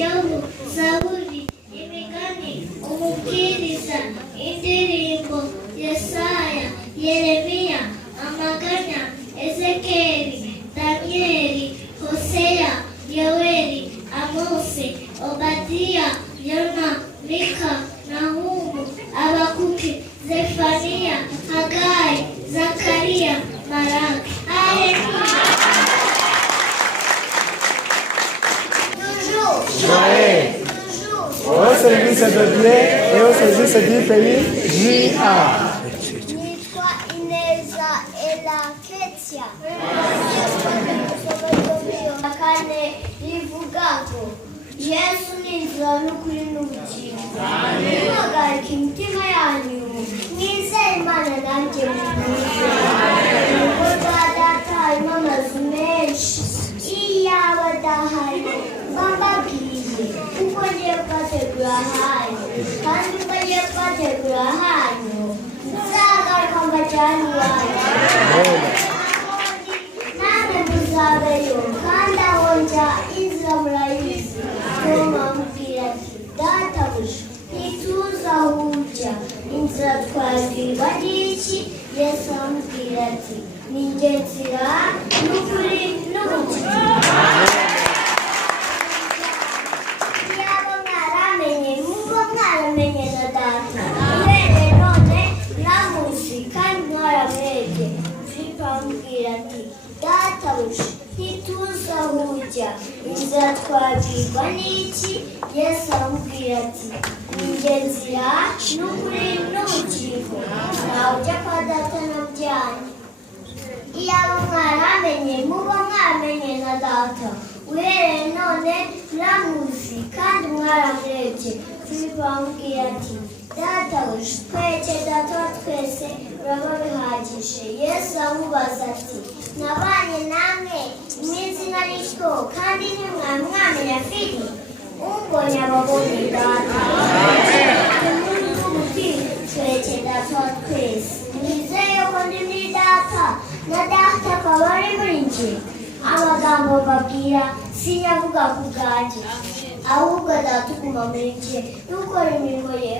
Yobu, Zaburi, imigani, umubwiriza, indirimbo, Yesaya, Yeremiya, amaganya, Ezekeli, Daniyeli, Hoseya, Yoweli, Amosi, Obadiya, Yona, Mika, Nahumu, Abakuki, Zefaniya, Hagai, Zakariya, Malaki. Joël, au service de Dieu et au service du pays, J.A. Nitwa Ineza Elaketia. Kane rivuga ngo Yesu ni inzira n'ukuri n'ubugingo. Muhagarike imitima yanyu mwizere Imana nanjye mumwizere. Urugo rwa data harimo amazu menshi, iyaba adahari mbababwiye kuko ngiye kubategura ahanyu, kandi ubwo ngiye kubategura ahanyu nzagaruka mbajyane iwanyu, namwe muzabeyo, kandi aho njya inzira murayizi. Toma amubwira ati databuja ntituzi aho ujya, inzira twabwirwa n'iki? Yesu amubwira ati ni njye nzira n'ukuri n'ubugingo. Mwaramenye na data, uhereye none muramuzi kandi mwaramwebye. Filipo amubwira ati databuja ntituzi aho ujya, inzira twabwirwa n'iki? Yesu aramubwira ati ni njye nzira n'ukuri n'ubugingo, ntawe ujya kwa data ntabyanye. Iyaba mwaramenye muba mwaramenye na data, uhereye none muramuzi kandi mwaramwebye. Filipo amubwira ati databuja twereke data wa twese uraba bihagije. Yesu amubaza ati nabanye namwe iminsi ntarishyo kandi ntimwari mwamenya Fili? Umbonye ababonye data. Twereke data wa twese. Nizeye ko ndi muri data na data akaba ari muri njye. Amagambo mbabwira sinyavuga ku bwanjye, ahubwo data uguma muri njye n'ukora imirimo ye.